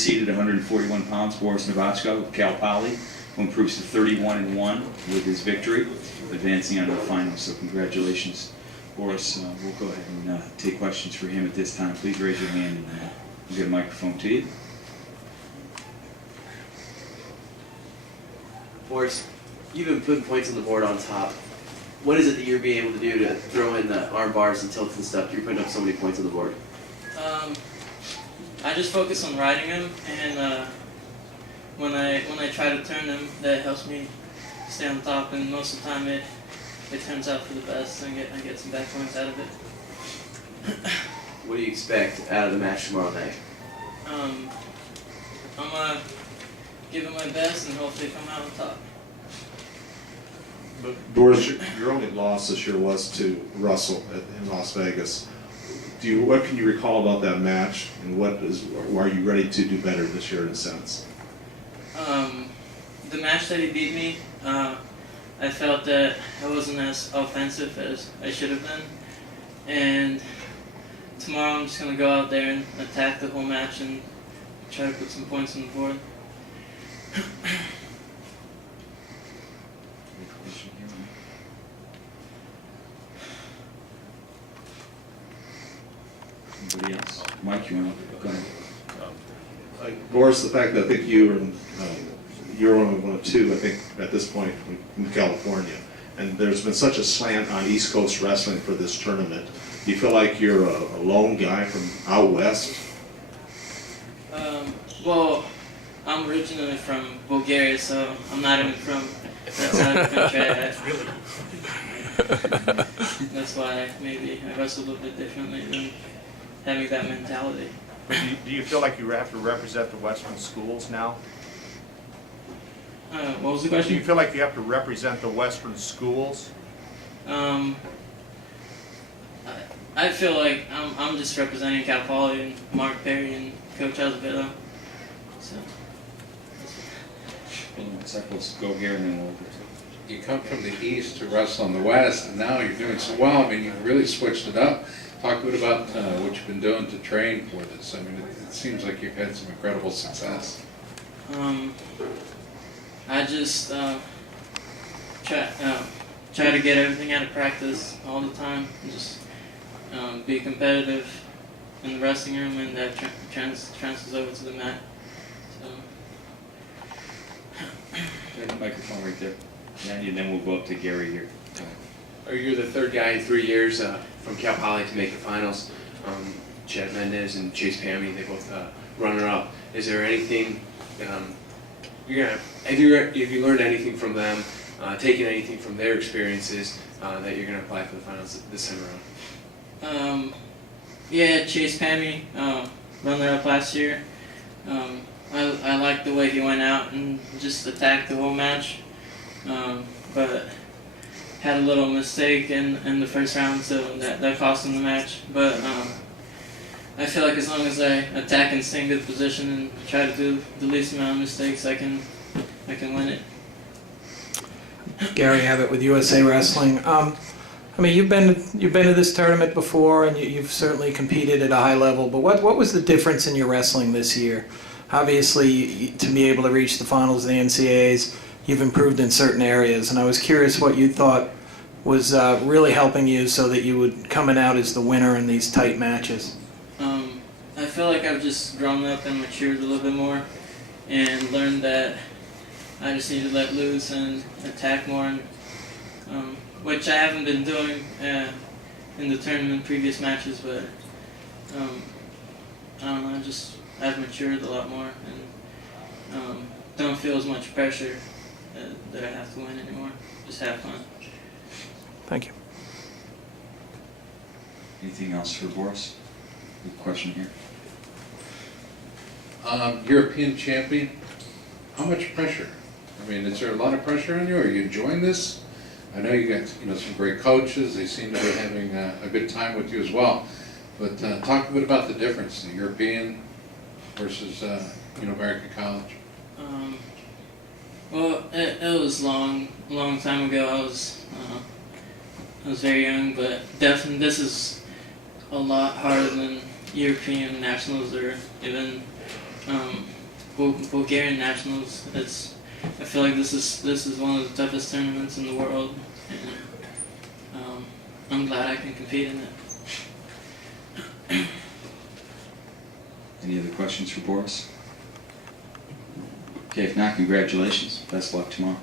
seeded 141 pounds, Boris Novachkov of Cal Poly, who improves to 31-1 with his victory, advancing on to the finals. So congratulations, Boris. We'll go ahead and take questions for him at this time. Please raise your hand and we'll get a microphone to you. Boris, you've been putting points on the board on top. What is it that you're being able to do to throw in the arm bars and tilts and stuff? You're putting up so many points on the board. I just focus on riding them, and when I try to turn them, that helps me stay on top. And most of the time, it turns out for the best, and I get some back points out of it. What do you expect out of the match tomorrow night? I'm gonna give it my best and hopefully come out on top. But Boris, your only loss this year was to Russell in Las Vegas. What can you recall about that match, and are you ready to do better this year in a sense? The match that he beat me, I felt that I wasn't as offensive as I should have been, and tomorrow I'm just gonna go out there and attack the whole match and try to put some points on the board. Anybody else? Mike, you want to go ahead? Boris, the fact that I think you're only one of two, I think, at this point in California, and there's been such a slant on East Coast wrestling for this tournament. Do you feel like you're a lone guy from out west? Well, I'm originally from Bulgaria, so I'm not even from that side of the country. That's why maybe I wrestle a little bit differently than having that mentality. But do you feel like you have to represent the Western schools now? What was the Do you question? feel like you have to represent the Western schools? I feel like I'm just representing Cal Poly and Mark Perry and Coach Azevedo. So. Let's go here and then we'll over to. You come from the East to wrestle in the West, and now you're doing so well. I mean, you've really switched it up. Talk a bit about what you've been doing to train for this. I mean, it seems like you've had some incredible success. I just try to get everything out of practice all the time. And just be competitive in the wrestling room, and that transfers over to the mat. So. Microphone right there. Yeah, and then we'll go up to Gary here. You're the third guy in 3 years from Cal Poly to make the finals. Chad Mendez and Chase Pammy, they both runner-up. Is there anything have you learned anything from them, taken anything from their experiences that you're gonna apply for the finals this time around? Yeah, Chase Pammy, runner-up last year. I liked the way he went out and just attacked the whole match, but had a little mistake in the first round, so that cost him the match. But I feel like as long as I attack and stay in good position and try to do the least amount of mistakes, I can win it. Gary Abbott with USA Wrestling. I mean, you've been to this tournament before, and you've certainly competed at a high level. But what was the difference in your wrestling this year? Obviously, to be able to reach the finals of the NCAAs, you've improved in certain areas, and I was curious what you thought was really helping you so that you would coming out as the winner in these tight matches. I feel like I've just grown up and matured a little bit more, and learned that I just need to let loose and attack more, and, which I haven't been doing in the tournament previous matches, but I don't know, I've matured a lot more, and don't feel as much pressure that I have to win anymore. Just have fun. Thank you. Anything else for Boris? Good question here. European champion, how much pressure? I mean, is there a lot of pressure on you? Are you enjoying this? I know you got some great coaches. They seem to be having a good time with you as well. But talk a bit about the difference, the European versus American college. Well, it was long time ago. I was very young, but definitely this is a lot harder than European nationals or even Bulgarian nationals. I feel like this is one of the toughest tournaments in the world, and I'm glad I can compete in it. Any other questions for Boris? Okay, if not, congratulations. Best luck tomorrow.